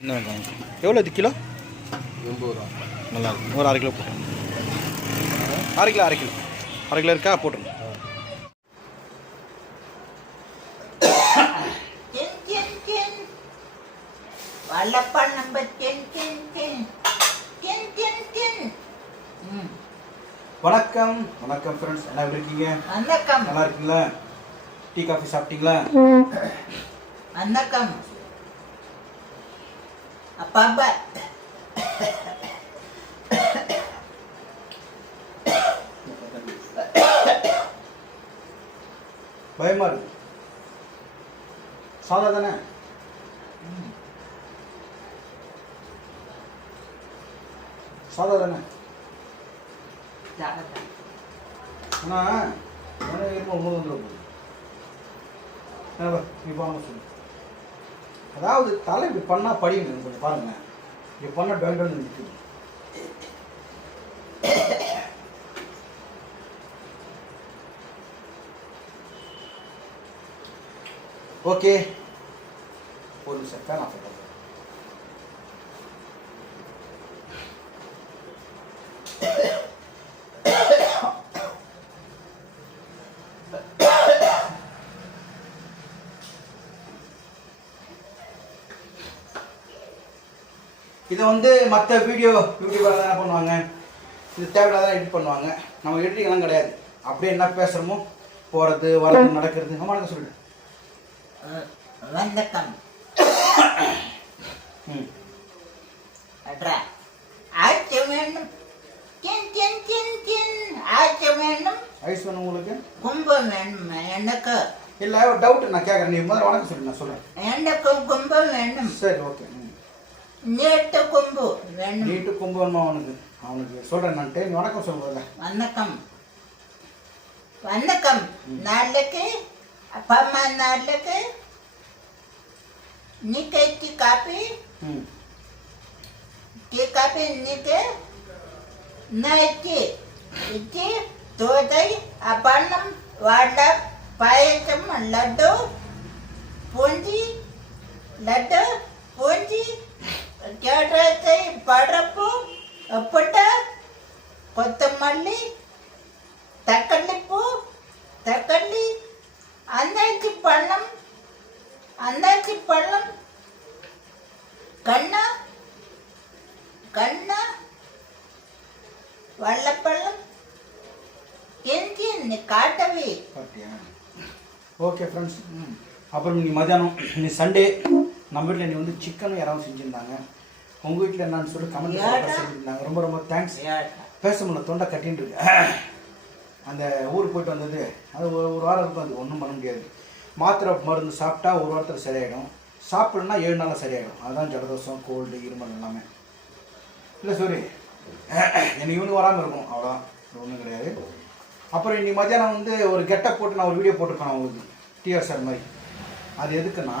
சின்ன வெங்காயம் எவ்வளோ இது கிலோ? எண்பது ரூபா. நல்லா இருக்கும் ஒரு அரை கிலோ போட்டுருங்க அரை கிலோ அரை கிலோ. அரை கிலோ இருக்கா? போட்டுருங்க. tin. ம். வணக்கம். வணக்கம் ஃப்ரெண்ட்ஸ் என்ன எப்படி இருக்கீங்க? வணக்கம். நல்லா இருக்கீங்களா? டீ காஃபி சாப்பிட்டீங்களா? வணக்கம். அப்பா அப்பா பயமா இருக்கு சாதா தானே? சாதா தானே. ஆனால் எனக்கு இப்போ ஒன்று வந்துட போகுது என்ன நீ பாருங்க சொல்லு. அதாவது தலை இப்படி பண்ணால் படிங்க கொஞ்சம் பாருங்களேன் இப்படி பண்ணால் டொயின் நிற்குது ஓகே ஒரு நிமிஷம் நான் சொல்கிறேன் இதை வந்து மற்ற வீடியோ யூடியூபர் என்ன பண்ணுவாங்க? இது தேவையில்லாத எடிட் பண்ணுவாங்க. நம்ம எடிட்டிங் எல்லாம் கிடையாது. அப்படியே என்ன பேசுகிறோமோ போகிறது வர்றது நடக்கிறது. ஆமாம் எனக்கு சொல்லிடு அஹ், வணக்கம். ம். அட்ரா ஆச்சு வேணும். தின் தின் தின் தின் ஆச்சு ஐஸ் வேணும் உங்களுக்கு? கும்பம் எனக்கு. இல்லை டவுட் நான் கேட்குறேன் நீ முதல்ல வணக்கம் சொல்லு நான் சொல்கிறேன் எனக்கு கும்பம் வேணும். சரி ஓகே நீட்டு கொம்பு வேணும். நீட்டு கொம்பு வேணுமா அவனுக்கு? அவனுக்கு சொல்கிறேன் நான். டைம் வணக்கம் சொல்கிறேன் வணக்கம். வணக்கம். நாளைக்கு அப்பா அம்மா நாளுக்கு நீக்கு காப்பி டீ காப்பி நீக்கு நாய்க்கு இச்சி தோதை அப்பண்ணம் வாட பாயசம் லட்டு பூஞ்சி லட்டு பூஞ்சி పూంజి లడ్డు పూంజి కేటాయి పడపు పుట్ట కొత్తమల్లి తక్కలిప్పు తక్కలి అందరికి పళ్ళం అందరికి పళ్ళం కన్న కన్న వల్లపళ్ళం తిని కాటవి பார்த்தியா ஓகே ஃப்ரெண்ட்ஸ் அப்புறம் நீ மதியானம் நீ சண்டே நம்ம வீட்டில் நீ வந்து சிக்கனும் யாராவது செஞ்சுருந்தாங்க உங்கள் வீட்டில் என்னன்னு சொல்லி கமெண்ட் ஏடா? செஞ்சுருந்தாங்க ரொம்ப ரொம்ப தேங்க்ஸ் பேச முடியல தொண்டை கட்டின்னு இருக்கு. அந்த ஊருக்கு போயிட்டு வந்தது அது ஒரு ஒரு வாரம் இருக்கும் அது ஒன்றும் பண்ண முடியாது. மாத்திரை மருந்து சாப்பிட்டா ஒரு வாரத்தில் சரியாயிடும். சாப்பிடலன்னா ஏழு நாளில் சரியாயிடும். அதுதான் ஜலதோஷம் கோல்டு இருமல் எல்லாமே. இல்லை சரி எனக்கு இவனுக்கு வராமல் இருக்கும். அவ்வளோதான் ஒன்றும் கிடையாது. அப்புறம் இன்னைக்கு மத்தியானம் வந்து ஒரு கெட்டப் போட்டு நான் ஒரு வீடியோ போட்டிருப்பேன் உங்களுக்கு. டிஆர் சார் மாதிரி. அது எதுக்குன்னா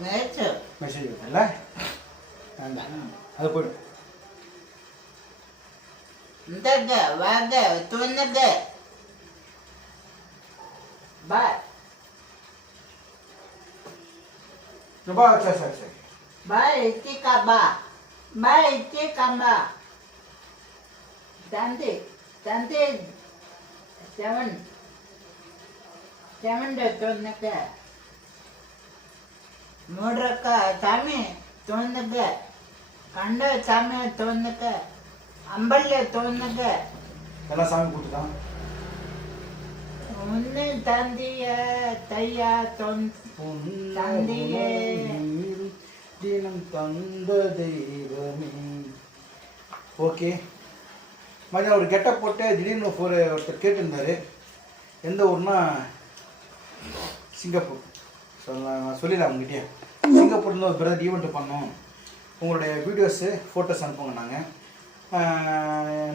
மெசேஜ் இருக்குல்ல வேண்டாம். அது போய்டும் இந்தங்க வாங்க துணுங்க பா பா சரி சரி சரி. பா இத்தி கபா பா இத்தி கம்பா தந்தி தந்தி. செவன். செவன் துணுங்க மூடுறக்க சாமி துணுங்க கண்ட சாமி துணுங்க அம்பல்ல துணுங்க எல்லாம் சாமி கூப்பிட்டு உன்னு தந்திய தையா தொன் தந்தையே. தினம் தந்த தெய்வமே. ஓகே. மதியம் ஒரு கெட்டப் போட்டு திடீர்னு ஒரு ஒருத்தர் கேட்டிருந்தாரு. எந்த ஊர்னா சிங்கப்பூர். ஸோ நான் சொல்லிடுறேன் சிங்கப்பூர்ல ஒரு பிரதர் ஈவெண்ட் பண்ணோம். உங்களுடைய வீடியோஸு ஃபோட்டோஸ் அனுப்புங்க நாங்கள்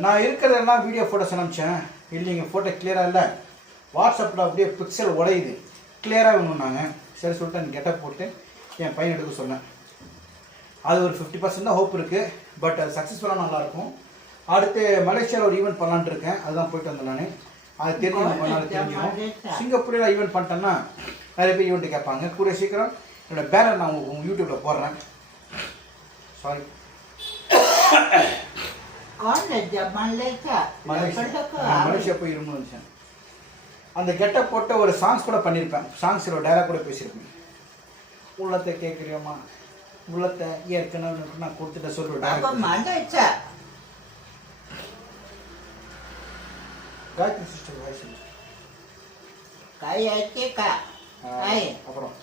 நான் இருக்கிறதெல்லாம் வீடியோ ஃபோட்டோஸ் அனுப்பிச்சேன். இல்லைங்க ஃபோட்டோ கிளியராக இல்லை. வாட்ஸ்அப்பில் அப்படியே பிக்சல் உடையுது. கிளியராக வேணும்னாங்க சரி சொல்லிட்டு கெட்டப் போட்டு என் பையன் எடுக்க சொன்னேன். அது ஒரு ஃபிஃப்டி பர்சன்ட் தான் ஹோப் இருக்குது பட் அது சக்ஸஸ்ஃபுல்லாக நல்லாயிருக்கும். அடுத்து மலேசியாவில் ஒரு ஈவெண்ட் பண்ணலான்ட்டு இருக்கேன். அதுதான் போயிட்டு வந்தேன் நான். அது தெரிஞ்சு பண்ணாலும் தெரிஞ்சிடும் சிங்கப்பூரில் ஈவெண்ட் பண்ணிட்டேன்னா நிறைய பேர் ஈவெண்ட் கேட்பாங்க. கூடிய சீக்கிரம் என்னோட பேனர் நான் உங்க- உங்க யூடியூப்ல போடுறேன். சாரி. மலேசியா? போய் இருமுன்னு வந்துச்சேன் அந்த கெட்ட போட்ட ஒரு சாங்ஸ் கூட பண்ணியிருப்பேன். சாங்ஸில் டைலாக் கூட பேசியிருப்பேன். உள்ளத்தை கேட்குறியோமா உள்ளத்தை ஏற்கனவே நான் கொடுத்துட்ட சொல்லுவேன்? Gayathri sister voice cika. Hai. அப்புறம்.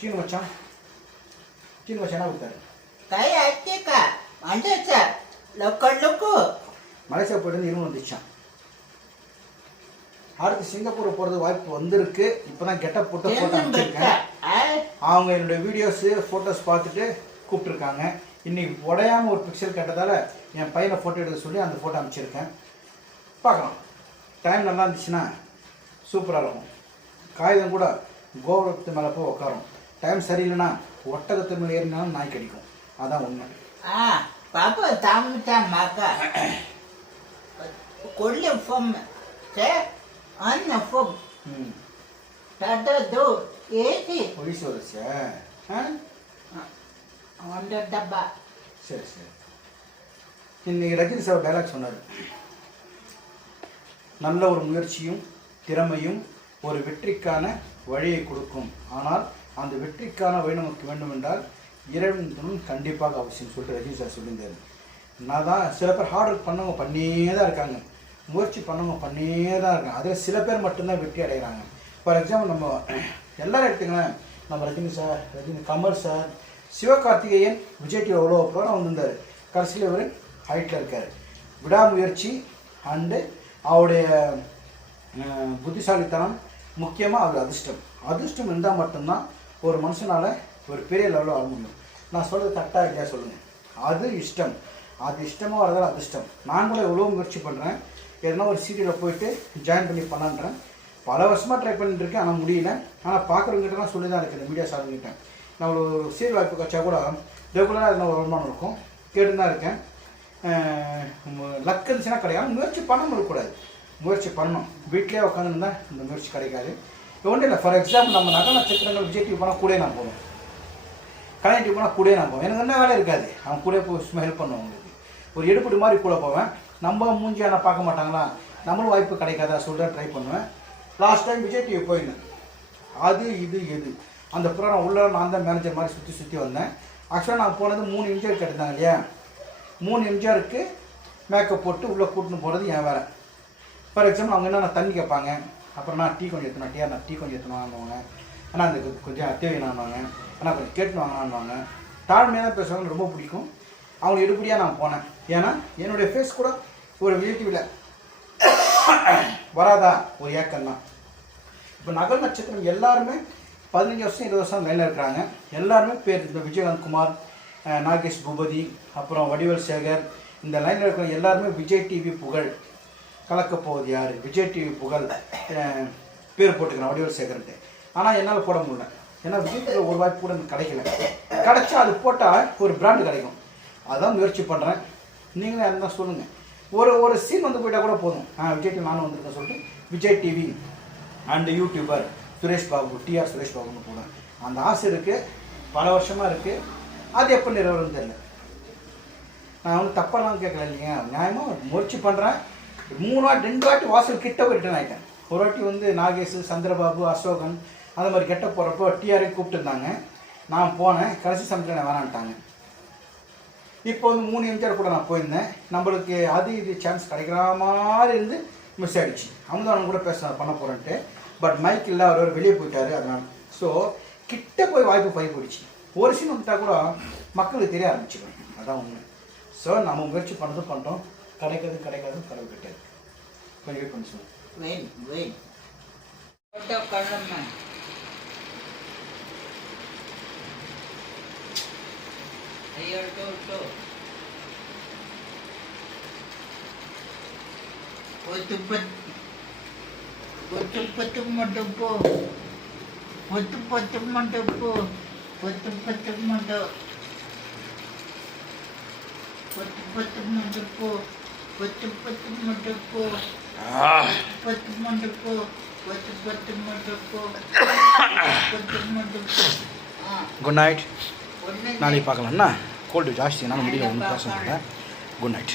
சீன மச்சான் சீன மச்சான் என்ன கொடுத்தாரு Kaya cika. Malaysia. Loko-loko. Malaysia போயிட்டு இருமும் வந்துச்சான் அடுத்து சிங்கப்பூர் போகிறது வாய்ப்பு வந்திருக்கு இப்போ தான் கெட்டப் போட்டு ஃபோட்டோ அனுப்பிச்சிருக்கேன். அவங்க என்னுடைய வீடியோஸு ஃபோட்டோஸ் பார்த்துட்டு கூப்பிட்ருக்காங்க இன்னைக்கு உடையாம ஒரு பிக்சல் கேட்டதால என் பையனை ஃபோட்டோ எடுக்க சொல்லி அந்த ஃபோட்டோ அனுப்பிச்சிருக்கேன் பார்க்கலாம் டைம் நல்லா இருந்துச்சுன்னா சூப்பராக இருக்கும் காகிதம் கூட கோபுரத்து மேலே போய் உட்காரும் டைம் சரியில்லைன்னா ஒட்டகத்து மேலே ஏறினாலும் நாய் கடிக்கும் அதான் உண்மை Ah, papa tamu tak makan. Kulit form. Saya, anak form. ம் Tada tu, ini. பொலிஸ் வரச்சா ஆ Anda dapat. சரி சரி இன்னைக்கு ரஜினி சார் டைலாக் சொன்னார் நல்ல ஒரு முயற்சியும் திறமையும் ஒரு வெற்றிக்கான வழியை கொடுக்கும் ஆனால் அந்த வெற்றிக்கான வழி நமக்கு வேண்டும் என்றால் இறைவன் துணை கண்டிப்பாக அவசியம் சொல்லிட்டு ரஜினி சார் சொல்லியிருந்தார். நான் தான் சில பேர் ஹார்ட் ஒர்க் பண்ணவங்க பண்ணியே தான் இருக்காங்க. முயற்சி பண்ணவங்க பண்ணியே தான் இருக்காங்க. அதில் சில பேர் மட்டும்தான் வெற்றி அடைகிறாங்க. ஃபார் எக்ஸாம்பிள் நம்ம எல்லோரும் எடுத்துங்களேன் நம்ம Rajini sir Rajini Kamal sir Sivakarthikeyan Vijay TV எவ்வளோ ப்ரோக்ராம் வந்திருந்தார். கடைசியில் இவர் ஹைட்டில் இருக்கார். விடாமுயற்சி அண்டு அவருடைய புத்திசாலித்தனம் முக்கியமாக அவர் அதிர்ஷ்டம். அதிர்ஷ்டம் இருந்தால் மட்டும்தான் ஒரு மனுஷனால் ஒரு பெரிய லெவலில் வாழ முடியும். நான் சொல்கிறது கரெக்டாக இல்லையா சொல்லுங்கள் அது இஷ்டம். அது இஷ்டமாக வரதால் அதிர்ஷ்டம் நான் கூட எவ்வளோ முயற்சி பண்ணுறேன் எதனா ஒரு சீரியலில் போயிட்டு ஜாயின் பண்ணி பண்ணான்றேன். பல வருஷமாக ட்ரை பண்ணிட்டுருக்கேன் ஆனால் முடியல. ஆனால் பார்க்குறவங்ககிட்டலாம் சொல்லி தான் இருக்குது மீடியா சார்கிட்ட நான் ஒரு சீரியல் வாய்ப்பு கட்சா கூட ரெகுலராக எதனா ஒரு வருமானம் இருக்கும். கேட்டு தான் இருக்கேன். லக் இருந்துச்சுன்னா கிடையாது. முயற்சி பண்ண இருக்கக்கூடாது. முயற்சி பண்ணணும். வீட்டிலே உட்காந்துருந்தா இந்த முயற்சி கிடைக்காது. ஒன்றும் இல்லை. ஃபார் எக்ஸாம்பிள் நம்ம நகை நட்சத்திரங்கள் விஜய் டிவி போனால் கூட நான் போகணும் கலைஞர் டிவி போனால் கூட நான் போவேன். எனக்கு என்ன வேலை இருக்காது. அவன் கூட போய் சும்மா ஹெல்ப் பண்ணுவேன் உங்களுக்கு. ஒரு எடுப்படி மாதிரி கூட போவேன். நம்ம மூஞ்சி ஆனால் பார்க்க மாட்டாங்களா? நம்மளும் வாய்ப்பு கிடைக்காதா? சொல்லிட்டு ட்ரை பண்ணுவேன். லாஸ்ட் டைம் விஜய் டிவி போயிருந்தேன். அது இது எது? அந்த புறம் உள்ள நான் தான் மேனேஜர் மாதிரி சுற்றி சுற்றி வந்தேன். ஆக்சுவலாக நான் போனது மூணு எம்ஜிஆர் கேட்டிருந்தாங்க இல்லையா? மூணு எம்ஜிஆருக்கு மேக்கப் போட்டு உள்ளே கூட்டின்னு போகிறது என் வேலை. ஃபார் எக்ஸாம்பிள் அவங்க என்னென்ன தண்ணி கேட்பாங்க. அப்புறம் நான் டீ கொஞ்சம் எடுத்துனா டீ நான் டீ கொஞ்சம் எடுத்துன்னு ஆனால் அந்த கொஞ்சம் தேவையானாங்க ஆனால் கொஞ்சம் கேட்டு வாங்கினான்வாங்க தாழ்மையாக தான் பேசுவாங்க ரொம்ப பிடிக்கும். அவங்க எடுப்படியாக நான் போனேன். ஏன்னா என்னுடைய ஃபேஸ் கூட ஒரு ரிலேட்டிவில் வராதா ஒரு ஏக்கம் தான். இப்போ நகல் நட்சத்திரம் எல்லாருமே பதினஞ்சு வருஷம் இருபது வருஷம் லைனில் இருக்கிறாங்க. எல்லாருமே பேர் இந்த விஜயகாந்த் குமார் நாகேஷ் பூபதி அப்புறம் வடிவல் சேகர் இந்த லைனில் இருக்கிற எல்லாருமே விஜய் டிவி புகழ். கலக்கப் போவது யார்? விஜய் டிவி புகழ் பேர் போட்டுக்கிறேன் வடிவல் சேகர்ன்ட்டு. ஆனால் என்னால் போட முடியல. ஏன்னா விஜய் டிவியில் ஒரு வாய்ப்பு கூட கிடைக்கல. கிடைச்சா அது போட்டால் ஒரு பிராண்டு கிடைக்கும். அதான் முயற்சி பண்ணுறேன் நீங்களும் இருந்தால் சொல்லுங்கள் ஒரு ஒரு சீன் வந்து போயிட்டால் கூட போதும். நான் விஜய் டிவி நானும் வந்திருக்கேன் சொல்லிட்டு. Vijay TV and YouTuber Suresh Babu TR Suresh பாபுன்னு போடுவேன் அந்த ஆசை இருக்குது பல வருஷமாக இருக்குது அது எப்போ நிறுவனம் தெரியல. நான் வந்து தப்பெல்லாம் கேட்கல இல்லைங்க நியாயமாக முயற்சி பண்ணுறேன் மூணு வாட்டி ரெண்டு வாட்டி வாசல் கிட்ட போய் ரிட்டர்ன் ஆகிட்டேன் ஒரு வாட்டி வந்து நாகேஷ் சந்திரபாபு அசோகன் அந்த மாதிரி கெட்ட போகிறப்போ டிஆர்ஐ கூப்பிட்டுருந்தாங்க நான் போனேன். கடைசி சமயத்தில் நான் வேணான்ட்டாங்க இப்போ வந்து மூணு எம்ஜிஆர் கூட நான் போயிருந்தேன். நம்மளுக்கு அது இது சான்ஸ் கிடைக்கிற மாதிரி இருந்து மிஸ் ஆகிடுச்சு அமுதானம் கூட பேச பண்ண போகிறேன்ட்டு பட் மைக் இல்லை அவர் வெளியே போயிட்டார் அதனால். ஸோ கிட்ட போய் வாய்ப்பு பறி போயிடுச்சு. ஒரு சீன் வந்துட்டால் கூட மக்களுக்கு தெரிய ஆரம்பிச்சிடும். அதான் உண்மை. ஸோ நம்ம முயற்சி பண்ணதும் பண்ணுறோம் கிடைக்கிறது கிடைக்காது கடவுள் கிட்ட இருக்கு கொஞ்சம் வெயிட் பண்ணி சொல்லுங்கள் Wait, wait. Foto kalaman. Ayo tu tu. Foto pet. Foto foto modopo. Foto foto modopo. Foto foto modo. Foto Foto foto modopo. பத்து மண்டுக்கு பத்து பத்து மண்டுக்கு பத்து ஆ. குட் நைட் நாளைக்கு பார்க்கலாம்ண்ணா கோல்டு ஜாஸ்தி என்னால் முடியல ஒன்றும் பேச முடியல. Good night